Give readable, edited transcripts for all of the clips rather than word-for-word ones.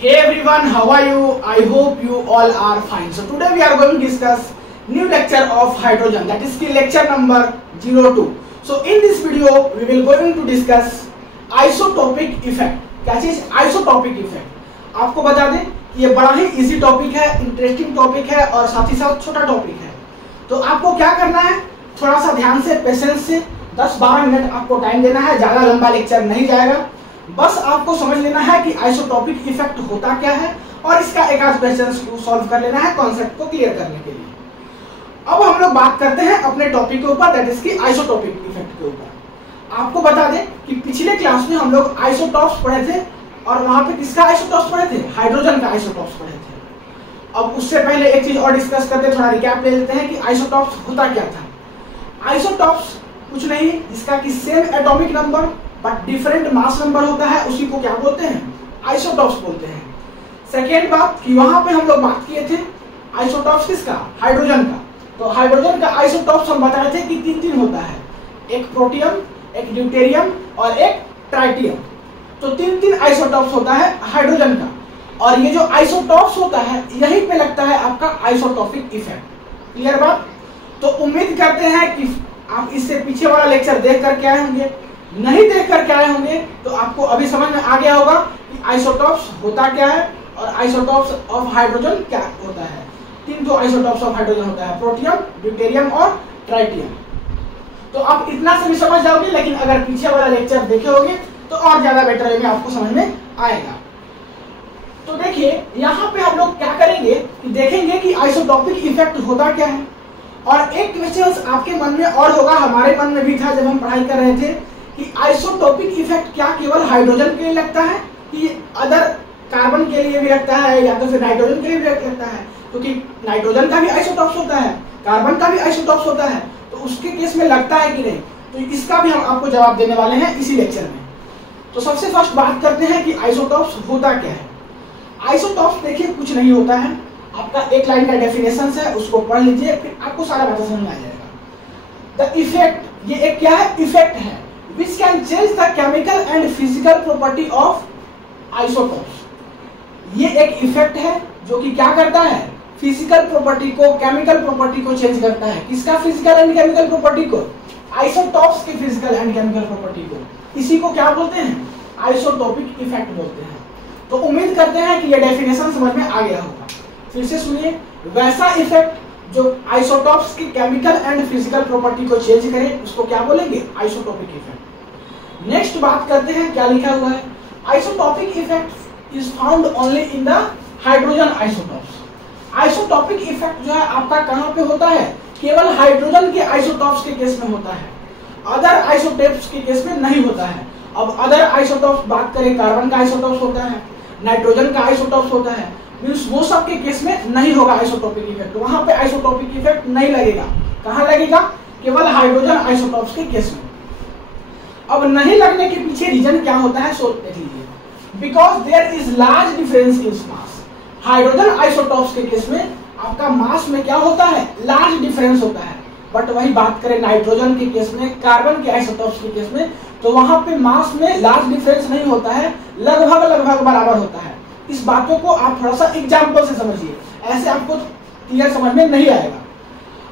Hey everyone, how are you? I hope you all are fine. So today we are going to discuss new lecture of hydrogen, that is lecture number 02. So in this video we will going to discuss isotopic effect. क्या चीज? Isotopic effect. आपको बता दें कि ये बड़ा ही easy topic है, interesting topic है और साथ ही साथ छोटा टॉपिक है। तो आपको क्या करना है, थोड़ा सा ध्यान से, पेशेंस से 10-12 मिनट आपको टाइम देना है। ज्यादा लंबा लेक्चर नहीं जाएगा, बस आपको समझ लेना है कि आइसोटॉपिक इफेक्ट होता क्या है और इसका एक आध क्वेश्चन को सॉल्व कर लेना है कॉन्सेप्ट को क्लियर करने के लिए। अब हम लोग बात करते हैं अपने टॉपिक के ऊपर, दैट इज की आइसोटॉपिक इफेक्ट के ऊपर। आपको बता दें कि पिछले क्लास में हम लोग आइसोटॉप्स पढ़े थे और वहां पे किसका आइसोटॉप्स पढ़े थे? हाइड्रोजन का आइसोटॉप्स पढ़े थे। अब उससे पहले एक चीज और डिस्कस करते, थोड़ा रिकैप ले लेते हैं कि आइसोटॉप्स होता क्या था। आइसोटॉप्स कुछ नहीं, जिसका कि same atomic number but different mass number होता है, उसी को क्या बोलते हैं? आइसोटॉप्स बोलते हैं। सेकेंड बात कि वहां पे हम लोग बात किए थे आइसोटॉप्स किसका? हाइड्रोजन का। तो हाइड्रोजन का आइसोटॉप्स हम बताए थे कि तीन होता है, एक प्रोटियम, एक ड्यूटेरियम और एक ट्राइटियम। तो तीन आइसोटॉप्स होता है हाइड्रोजन का, और ये जो आइसोटॉप्स होता है यहीं पे लगता है आपका आइसोटॉपिक इफेक्ट। क्लियर बात? तो उम्मीद करते हैं कि आप इससे पीछे वाला लेक्चर देख करके आए होंगे। नहीं देख करके आए होंगे तो आपको अभी समझ में आ गया होगा कि आइसोटॉप्स होता क्या है और आइसोटॉप्स ऑफ हाइड्रोजन क्या होता है। तीन आइसोटॉप्स ऑफ हाइड्रोजन होता है, प्रोटियम, ड्यूटेरियम और ट्राइटियम। तो आप इतना से भी समझ जाओगे, लेकिन अगर पीछे वाला लेक्चर देखे होगे तो और ज्यादा बेटर वे में आपको समझ में आएगा। तो देखिए यहाँ पे हम लोग क्या करेंगे कि देखेंगे कि आइसोटॉपिक इफेक्ट होता क्या है। और एक क्वेश्चन आपके मन में और होगा, हमारे मन में भी था जब हम पढ़ाई कर रहे थे, कि आइसोटॉपिक इफेक्ट क्या केवल हाइड्रोजन के लिए लगता है कि अदर कार्बन के लिए भी लगता है या तो फिर नाइट्रोजन के लिए भी लगता है? क्योंकि नाइट्रोजन का भी आइसोटॉप्स होता है, कार्बन का भी आइसोटॉप्स होता है, तो उसके केस में लगता है कि नहीं? तो इसका भी हम आपको जवाब देने वाले हैं इसी लेक्चर में। तो सबसे फर्स्ट बात करते हैं कि आइसोटॉप्स होता क्या है। आइसोटॉप्स देखिए कुछ नहीं होता है, आपका एक लाइन का डेफिनेशन है, उसको पढ़ लीजिए, फिर आपको सारा बात समझ में आ जाएगा। द इफेक्ट, ये एक क्या है? इफेक्ट है which can change the chemical and physical property of isotopes। ये एक इफेक्ट है जो कि क्या करता है? फिजिकल प्रॉपर्टी को, केमिकल प्रॉपर्टी को चेंज करता है। किसका फिजिकल एंड केमिकल प्रॉपर्टी को? आइसोटॉप्स के फिजिकल एंड केमिकल प्रॉपर्टी को। इसी को क्या बोलते हैं? आइसोटॉपिक इफेक्ट बोलते हैं। तो उम्मीद करते हैं कि ये डेफिनेशन समझ में आ गया होगा। फिर से सुनिए, वैसा इफेक्ट जो आइसोटॉप्स की केमिकल एंड फिजिकल प्रॉपर्टी को चेंज करे उसको क्या बोलेंगे? Isotopic effect. नेक्स्ट बात करते हैं, क्या लिखा हुआ है? Isotopic effect is found only in the hydrogen isotopes. Isotopic effect जो है आपका कहां पे होता है? केवल हाइड्रोजन के आइसोटॉप्स के केस में होता है, अदर आइसोटॉप्स के केस में नहीं होता है। अब अदर आइसोटॉप्स बात करें, कार्बन का आइसोटॉप्स होता है, नाइट्रोजन का आइसोटॉप्स होता है, मींस वो सब के केस में नहीं होगा आइसोटॉपिक इफेक्ट। वहां पे आइसोटॉपिक इफेक्ट नहीं लगेगा। कहां लगेगा? केवल हाइड्रोजन आइसोटॉप्स के केस में। अब नहीं लगने के पीछे रीजन क्या होता है, सो देख लीजिए। Because there is large difference in mass. Hydrogen isotopes के केस में आपका मास में क्या होता है? लार्ज डिफरेंस होता है। बट वही बात करें नाइट्रोजन के केस में, कार्बन के आइसोटॉप्स के केस में, तो वहां पे मास में लार्ज डिफरेंस नहीं होता है, लगभग बराबर होता है। इस बातों को आप थोड़ा सा एग्जाम्पल से समझिए, ऐसे आपको क्लियर समझ में नहीं आएगा।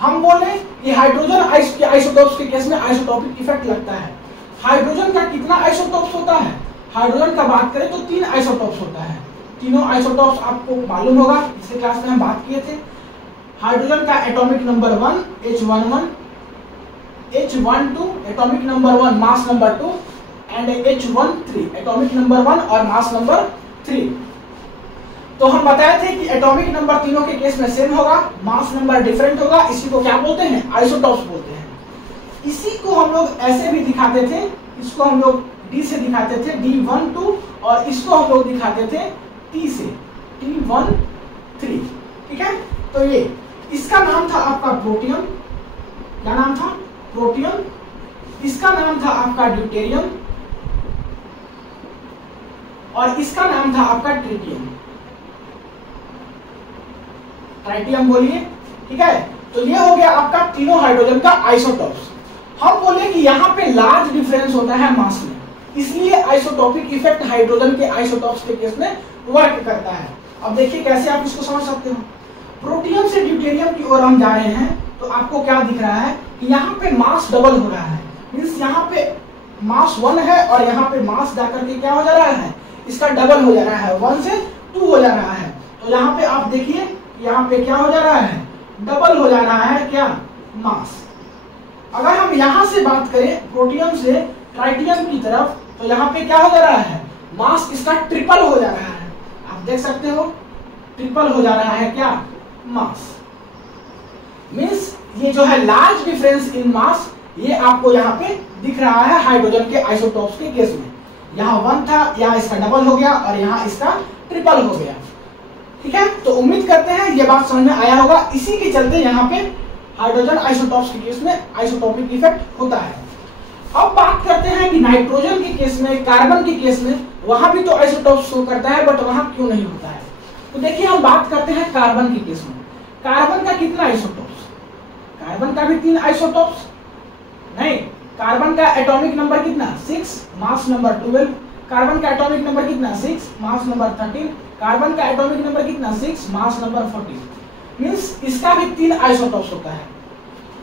हम बोले कि हाइड्रोजन आइसोटॉप्स के केस में आइसोटॉपिक इफेक्ट लगता है। हाइड्रोजन का कितना आइसोटॉप्स होता है? हाइड्रोजन का बात करें तो 3 आइसोटॉप्स होता है। तीनों आइसोटॉप्स आपको मालूम होगा, पिछले क्लास में हम बात किए थे। हाइड्रोजन का atomic number 1 H11, H12 atomic number 1 mass number 2 and H13 atomic number 1 और मास नंबर 3। तो हम बताए थे कि एटॉमिक नंबर तीनों के केस में सेम होगा, मास नंबर डिफरेंट होगा। इसी को क्या बोलते हैं? आइसोटॉप्स बोलते हैं। इसी को हम लोग ऐसे भी दिखाते थे, इसको हम लोग D से दिखाते थे, D12, और इसको हम लोग दिखाते थे T से, T13। ठीक है? तो ये इसका नाम था आपका प्रोटियम। क्या नाम था? प्रोटियम। इसका नाम था आपका ड्यूटेरियम और इसका नाम था आपका ट्रिटियम। ट्राइटियम बोलिए। ठीक है? तो ये हो गया आपका तीनों हाइड्रोजन का आइसोटॉप्स। हम बोले कि यहाँ पे लार्ज डिफरेंस होता है मास में, इसलिए आइसोटॉपिक इफेक्ट हाइड्रोजन के आइसोटॉप्स के केस में वर्क करता है। अब देखिए कैसे आप इसको समझ सकते हो। प्रोटियम से ड्यूटेरियम की ओर हम जा रहे हैं तो आपको क्या दिख रहा है कि यहाँ पे मास डबल हो रहा है, मीन्स यहाँ पे मास 1 है और यहाँ पे मास जाकर के क्या हो जा रहा है, इसका डबल हो जा रहा है, 1 से 2 हो जा रहा है। तो यहाँ पे आप देखिए यहाँ पे क्या हो जा रहा है, डबल हो जा रहा है क्या, मास। अगर हम यहाँ से बात करें प्रोटियम से ट्राइटियम की तरफ तो यहाँ पे क्या हो जा रहा है, मास इसका ट्रिपल हो जा रहा है। आप देख सकते हो ट्रिपल हो जा रहा है क्या, मास। मीन्स ये जो है लार्ज डिफरेंस इन मास ये आपको यहाँ पे दिख रहा है हाइड्रोजन के आइसोटोप्स के केस में। यहाँ 1 था, यहाँ इसका डबल हो गया और यहाँ इसका ट्रिपल हो गया। ठीक है, तो उम्मीद करते हैं ये बात समझ में आया होगा। इसी के चलते यहाँ पे हाइड्रोजन आइसोटोप्स के केस में आइसोटोपिक इफेक्ट होता है। अब बात करते हैं कि नाइट्रोजन के केस में, कार्बन के केस में, वहां भी तो आइसोटोप्स शो करता है, बट वहां क्यों नहीं होता है। तो देखिए हम बात करते हैं कार्बन के केस में। कार्बन का कितना आइसोटोप्स, कार्बन का भी 3 आइसोटोप्स नहीं, कार्बन का एटॉमिक नंबर कितना 6, मास नंबर 12, कार्बन का एटॉमिक नंबर कितना 6, मास नंबर 13, कार्बन का एटॉमिक नंबर कितना 6, मास नंबर 14, मींस इसका भी 3 आइसोटोप्स होता है।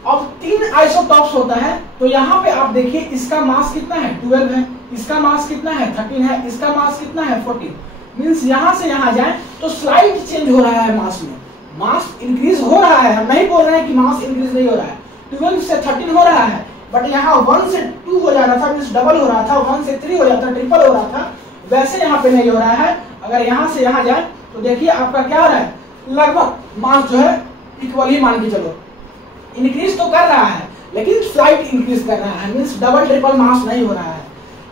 अब 3 आइसोटोप्स होता है तो यहाँ पे आप देखिए इसका मास कितना है 12 है, इसका मास कितना है 13 है, इसका मास कितना है 14, मींस यहाँ से यहाँ जाए तो स्लाइड चेंज हो रहा है मास में, मास इंक्रीज हो रहा है। हम नहीं बोल रहे हैं कि मास इंक्रीज नहीं हो रहा है, 12 से 13 हो रहा है, बट यहाँ 1 से 2 हो जा रहा था, मींस डबल हो रहा था, 1 से 3 हो जाता, ट्रिपल हो रहा था, वैसे यहाँ पे नहीं हो रहा है। अगर यहाँ से यहाँ जाए तो देखिए आपका क्या हो रहा है, लगभग मास जो है इक्वल ही मान के चलो, इंक्रीज तो कर रहा है लेकिन स्लाइट इंक्रीज कर रहा है, मींस डबल ट्रिपल मास नहीं हो रहा है।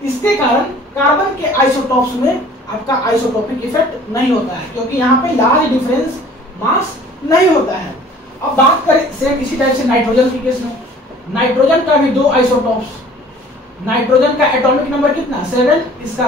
इसके कारण कार्बन के आइसोटोप्स में आपका आइसोटोपिक इफेक्ट नहीं होता है, क्योंकि यहाँ पे लार्ज डिफरेंस मास नहीं होता है। अब बात करें सेम इसी टाइप से नाइट्रोजन के केस में, नाइट्रोजन का भी 2 आइसोटोप्स, नाइट्रोजन का एटॉमिक नंबर कितना 7, इसका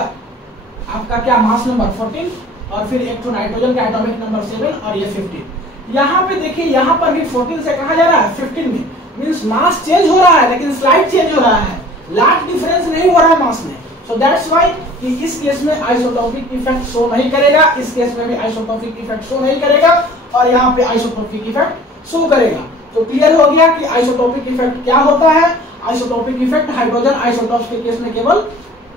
आपका क्या मास नंबर 14, और फिर एक तो नाइट्रोजन का एटॉमिक नंबर 7 और ये 15। यहाँ पे देखिए यहाँ पर भी 14 से कहा जा रहा है 15 में, मींस मास चेंज हो रहा है लेकिन स्लाइड चेंज हो रहा है, लार्ज डिफरेंस नहीं हो रहा है मास में। सो दैट्स व्हाई कि इस केस में आइसोटोपिक इफेक्ट शो नहीं करेगा, इस केस में भी आइसोटोपिक इफेक्ट शो नहीं करेगा, और यहाँ पे आइसोटोपिक इफेक्ट शो करेगा। तो क्लियर हो गया कि आइसोटोपिक इफेक्ट क्या होता है। आइसोटोपिक इफेक्ट हाइड्रोजन आइसोटोप्स के केस में केवल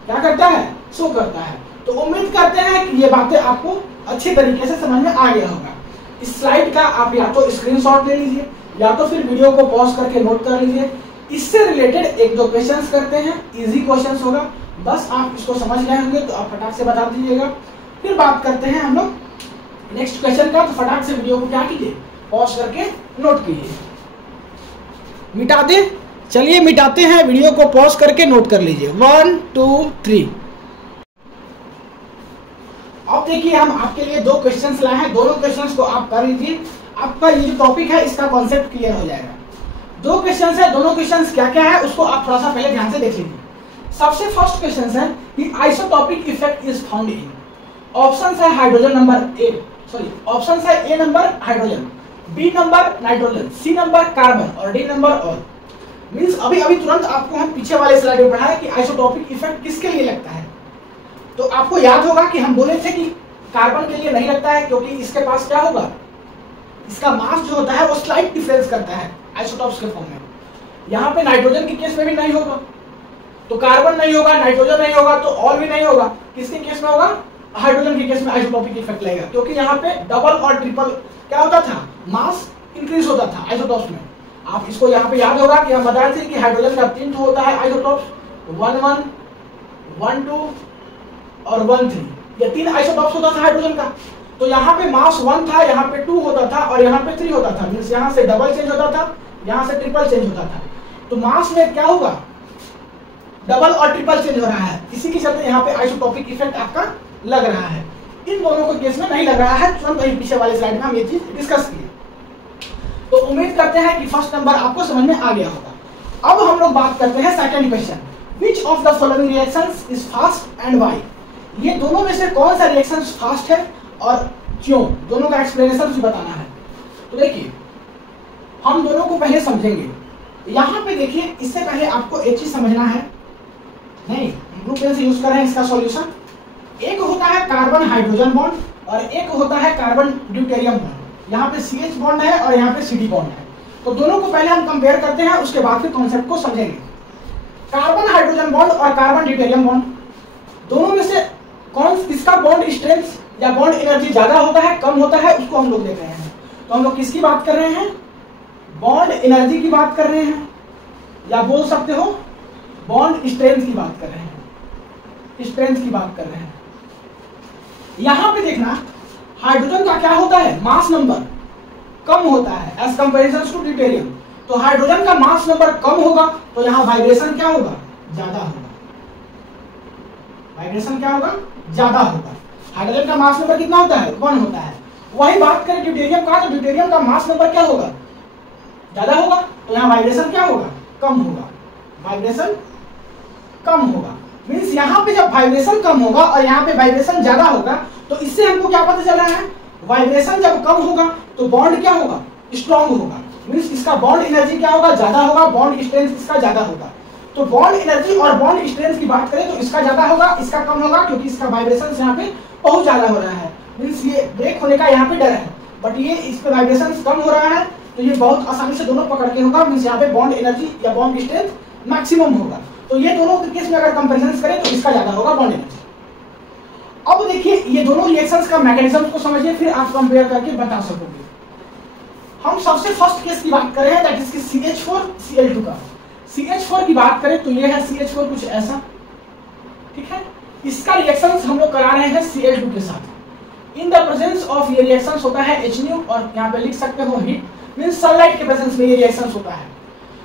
क्या करता है, शो करता है। तो उम्मीद करते हैं कि ये बातें आपको अच्छे तरीके से समझ में आ गया होगा। इस स्लाइड का आप या तो स्क्रीनशॉट ले लीजिए या तो फिर वीडियो को पॉज करके नोट कर लीजिए। इससे रिलेटेड 1-2 क्वेश्चंस करते हैं, इजी क्वेश्चंस होगा, बस आप इसको समझ गए होंगे तो आप फटाक से बता दीजिएगा। फिर बात करते हैं हम लोग नेक्स्ट क्वेश्चन का, तो फटाक से वीडियो को क्या कीजिए, पॉज करके नोट कीजिए। मिटा दे, चलिए मिटाते हैं, वीडियो को पॉज करके नोट कर लीजिए। 1 2 3। अब देखिए हम आपके लिए 2 क्वेश्चंस लाए हैं, दोनों क्वेश्चंस को आप कर लीजिए, आपका ये जो टॉपिक है इसका कॉन्सेप्ट क्लियर हो जाएगा। 2 क्वेश्चंस है, दोनों क्वेश्चंस क्या क्या है उसको आप थोड़ा सा पहले ध्यान से देख लीजिए। सबसे फर्स्ट क्वेश्चन है कि isotopic effect is found in, option है हाइड्रोजन नंबर ऑप्शन है A number hydrogen, B number nitrogen, C number carbon और डी नंबर ऑल। मींस अभी तुरंत आपको हम पीछे वाले स्लाइड में पढ़ाया कि आइसोटोपिक इफेक्ट किसके लिए लगता है। तो आपको याद होगा कि हम बोले थे कि कार्बन के लिए नहीं लगता है क्योंकि इसके पास क्या होगा, इसका मास जो होता है वो स्लाइट डिफरेंस करता है आइसोटोप्स के फॉर्म में। यहाँ पे नाइट्रोजन के केस में भी नहीं होगा, तो कार्बन नहीं होगा, नाइट्रोजन नहीं होगा, तो ऑल भी नहीं होगा। किसके केस में होगा, हाइड्रोजन के केस में आइसोटोपिक इफेक्ट लगेगा, क्योंकि यहाँ पे डबल और ट्रिपल क्या होता था, मास इंक्रीज होता था आइसोटोप्स में। आप इसको यहाँ पे याद होगा कि हम बताए थे कि हाइड्रोजन का 3 होता है आइसोटोप्स, 1 1 2 और 1 3, ये 3 आइसोटोप्स होता था हाइड्रोजन का। तो यहाँ पे मास 1 था, यहाँ पे 2 होता था और यहाँ पे 3 होता था, मींस यहाँ से डबल चेंज होता था, यहाँ से ट्रिपल चेंज होता था। तो मास में क्या होगा, डबल और ट्रिपल चेंज हो रहा है, इसी के चलते यहाँ पे आइसोटोपिक इफेक्ट आपका लग रहा है। इन दोनों को केस में नहीं लग रहा है, तुरंत वही पीछे वाले स्लाइड में हम ये चीज डिस्कस किए। तो उम्मीद करते हैं कि फर्स्ट नंबर आपको समझ में आ गया होगा। अब हम लोग बात करते हैं second question, which of the following reactions is fast and why. ये दोनों में से कौन सा रिएक्शन फास्ट है और क्यों, दोनों का एक्सप्लेनेशन भी बताना है। तो देखिए हम दोनों को पहले समझेंगे। यहाँ पे देखिए, इससे पहले आपको एक चीज समझना है, नहीं ब्लू पेन से यूज कर रहे हैं इसका सॉल्यूशन। एक होता है कार्बन हाइड्रोजन बॉन्ड और एक होता है कार्बन ड्यूटेरियम बॉन्ड। यहाँ पे CH बॉन्ड है और यहाँ पे CD बॉन्ड है। तो दोनों को पहले हम कंपेयर करते हैं, उसके बाद फिर कॉन्सेप्ट को समझेंगे। कार्बन हाइड्रोजन बॉन्ड और कार्बन ड्यूटेरियम बॉन्ड, दोनों में से किसका बॉन्ड स्ट्रेंथ या बॉन्ड एनर्जी ज्यादा होता है, कम होता है, उसको हम लोग देख रहे हैं। तो हम लोग किसकी बात कर रहे हैं? बॉन्ड एनर्जी की बात कर रहे हैं, या बोल सकते हो बॉन्ड स्ट्रेंथ की बात कर रहे हैं, स्ट्रेंथ की बात कर रहे हैं। यहां पे देखना, हाइड्रोजन का क्या होता है? मास नंबर कम होता है एज कंपैरिजन टू ड्यूटेरियम। तो हाइड्रोजन का मास नंबर कम होगा तो यहां वाइब्रेशन क्या होगा? ज्यादा होगा। वाइब्रेशन क्या होगा? ज्यादा होगा। हाइड्रोजन का मास नंबर कितना होता है? 1 होता है। वही बात करें ड्यूटेरियम का, तो ड्यूटेरियम का मास नंबर क्या होगा? ज्यादा होगा। तो यहाँ वाइब्रेशन क्या होगा? कम होगा। वाइब्रेशन कम होगा। मींस यहाँ पे जब वाइब्रेशन कम होगा और यहाँ पे वाइब्रेशन ज्यादा होगा, तो इससे हमको क्या पता चल रहा है? वाइब्रेशन जब कम होगा तो बॉन्ड क्या होगा? स्ट्रॉन्ग होगा। मींस इसका बॉन्ड एनर्जी क्या होगा? ज्यादा होगा। बॉन्ड स्ट्रेंथ इसका ज्यादा होगा। तो बॉन्ड एनर्जी और बॉन्ड स्ट्रेंथ की बात करें तो इसका ज्यादा होगा, इसका कम होगा, क्योंकि इसका वाइब्रेशन यहाँ पे बहुत ज्यादा हो रहा है। मींस ये ब्रेक होने का यहाँ पे डर है, बट ये इस पे वाइब्रेशन कम हो रहा है, तो ये बहुत आसानी से दोनों पकड़ के होगा। मींस यहाँ पे बॉन्ड एनर्जी या बॉन्ड स्ट्रेंथ मैक्सिमम होगा। तो ये दोनों के केस में अगर कंपैरिजन करें तो इसका ज्यादा होगा बॉन्ड एनर्जी। अब देखिए ये दोनों रिएक्शंस का मैकेनिज्म को समझिए, फिर आप कंपेयर करके बता सकोगे। हम सबसे फर्स्ट केस की बात करें, दैट इज CH4 Cl2 का। CH4 की बात करें तो ये है CH4 कुछ ऐसा, ठीक है। इसका रिएक्शंस हम लोग करा रहे हैं Cl2 के साथ। इन द प्रेजेंस ऑफ ये रिएक्शंस होता है H और यहाँ पे लिख सकते हो हीट, मींस सनलाइट के प्रेजेंस में ये रिएक्शंस होता है।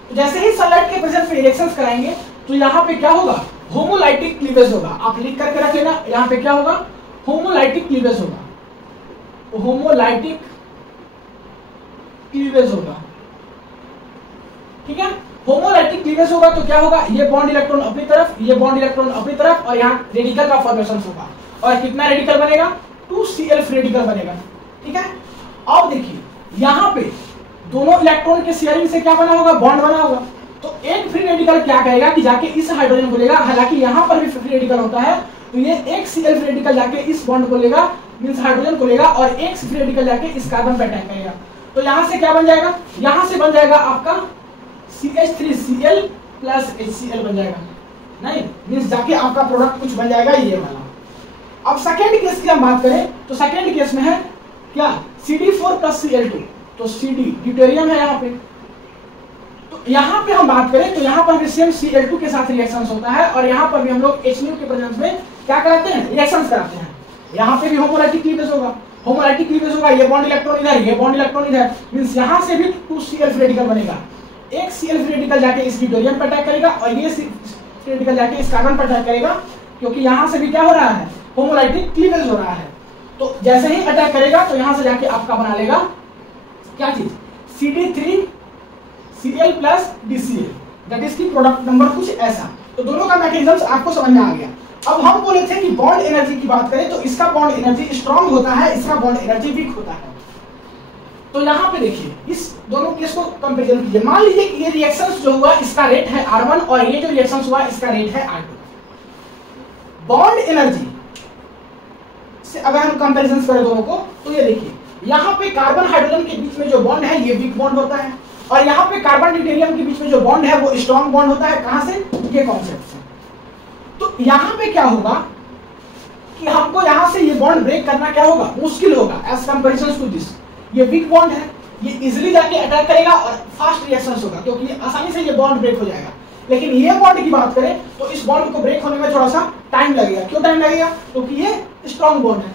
तो जैसे ही सनलाइट के प्रेजेंस में रिएक्शंस कराएंगे तो यहाँ पे क्या होगा? होमोलाइटिक क्लीवेज होगा। आप लिख करके रख लेना, यहाँ पे क्या होगा? होमोलाइटिक क्लीवेज होगा। होमोलाइटिक क्लीवेज होगा, ठीक है। होमोलाइटिक क्लीवेज होगा तो क्या होगा? ये बॉन्ड इलेक्ट्रॉन अपनी तरफ, ये बॉन्ड इलेक्ट्रॉन अपनी तरफ, और यहाँ रेडिकल का फॉर्मेशन होगा। और कितना रेडिकल बनेगा? 2Cl रेडिकल बनेगा, ठीक है। अब देखिए यहाँ पे दोनों इलेक्ट्रॉन के शेयरिंग से क्या बना होगा? बॉन्ड बना होगा। तो एक फ्री रेडिकल क्या कहेगा कि जाके इस हाइड्रोजन को लेगा, हालांकि यहाँ पर भी फ्री रेडिकल होता है, तो ये एक Cl रेडिकल जाके इस बॉन्ड को लेगा, मींस हाइड्रोजन को लेगा, और एक फ्री रेडिकल जाके इस कार्बन पे अटैक करेगा। तो यहाँ से क्या बन जाएगा? यहाँ से बन जाएगा आपका CH3Cl प्लस HCl बन जाएगा, नहीं मींस जाके आपका प्रोडक्ट कुछ बन जाएगा ये वाला। अब सेकेंड केस की हम बात करें तो सेकेंड केस में है क्या? CD4 प्लस Cl2, तो CD ड्यूटेरियम है यहाँ पे। तो यहाँ पे हम बात करें तो यहाँ पर भी सेम Cl2 के साथ रिएक्शंस होता है, और यहाँ पर भी हम लोग H के प्रेजेंस में क्या कराते हैं? रिएक्शंस कराते हैं। यहाँ पे भी होमोलाइटिक क्लीवेज होगा। होमोलाइटिक क्लीवेज होगा, ये बॉन्ड इलेक्ट्रॉन इधर, ये बॉन्ड इलेक्ट्रॉन इधर, मींस यहाँ से भी 2Cl रेडिकल बनेगा। एक Cl रेडिकल जाके इस ड्यूटेरियम पे अटैक करेगा, और ये रेडिकल जाके इस कार्बन पे अटैक करेगा, क्योंकि यहाँ से भी क्या हो रहा है? होमोलाइटिक क्लीवेज हो रहा है। तो जैसे ही अटैक करेगा तो यहाँ से जाके आपका बना लेगा क्या चीज? CD3Cl plus DCl, that is की प्रोडक्ट नंबर कुछ ऐसा। तो दोनों का मैकेनिज्म आपको समझ में आ गया। अब हम बोले थे कि बॉन्ड एनर्जी की बात करें तो इसका बॉन्ड एनर्जी स्ट्रांग होता है, इसका बॉन्ड एनर्जी वीक होता है। तो यहाँ पे देखिए इस दोनों केस को कंपेरिजन कीजिए। मान लीजिए कि ये रिएक्शंस जो हुआ इसका रेट है R1 और ये जो रिएक्शंस हुआ इसका रेट है R2। बॉन्ड एनर्जी से अगर हम कंपेरिजन करें दोनों को तो ये देखिए यहाँ पे कार्बन हाइड्रोजन के बीच में जो बॉन्ड है ये वीक बॉन्ड होता है, और यहाँ पे कार्बन ड्यूटेरियम के बीच में जो बॉन्ड है वो स्ट्रॉन्ग बॉन्ड होता है। कहां से? ये कॉन्सेप्ट से। तो यहाँ पे क्या होगा कि हमको यहाँ से ये बॉन्ड ब्रेक करना क्या होगा? मुश्किल होगा एज कंपेरिजन टू दिस। ये वीक बॉन्ड है, ये इजीली जाके अटैक करेगा और फास्ट रिएक्शंस होगा, क्योंकि आसानी से ये बॉन्ड ब्रेक हो जाएगा। लेकिन ये बॉन्ड की बात करें तो इस बॉन्ड को ब्रेक होने में थोड़ा सा टाइम लगेगा। क्यों टाइम लगेगा? क्योंकि ये स्ट्रॉन्ग बॉन्ड है।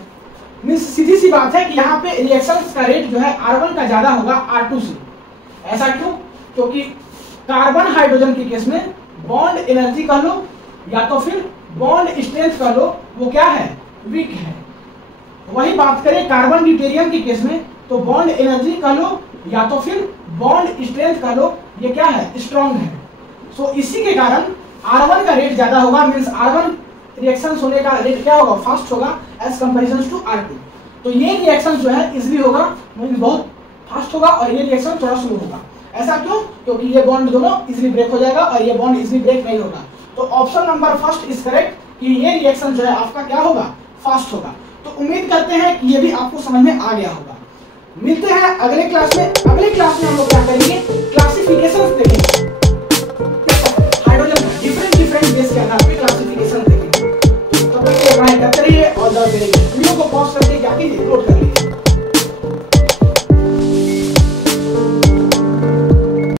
मींस सीधी सी बात है कि यहाँ पे रिएक्शंस का रेट जो है R1 का ज्यादा होगा R2 से। ऐसा क्यों? क्योंकि कार्बन हाइड्रोजन के केस में बॉन्ड एनर्जी कह लो या तो फिर बॉन्ड स्ट्रेंथ कह लो, वो क्या है? वीक है। वही बात करें कार्बन ड्यूटेरियम के केस में तो बॉन्ड एनर्जी कह लो या तो फिर बॉन्ड स्ट्रेंथ कह लो, ये क्या है? स्ट्रॉन्ग है। सो इसी के कारण R1 का रेट ज्यादा होगा, मींस R1 रिएक्शन होने का रेट क्या होगा? फास्ट होगा एज कंपैरिजन टू R2। तो ये रिएक्शन जो है इजीली होगा, मींस बहुत फास्ट होगा, और ये रिएक्शन थोड़ा स्लो होगा। ऐसा क्यों? क्योंकि ये बॉन्ड दोनों इजीली ब्रेक हो जाएगा और ये बॉन्ड इजीली ब्रेक नहीं होगा। तो option number first is correct कि ये रिएक्शन जो है आपका क्या होगा? फास्ट होगा। तो उम्मीद करते हैं कि ये भी आपको समझ में आ गया होगा। मिलते हैं अगले क्लास में। अगले क्लास में हम लोग क्या करेंगे, क्लासिफिकेशंस देखेंगे।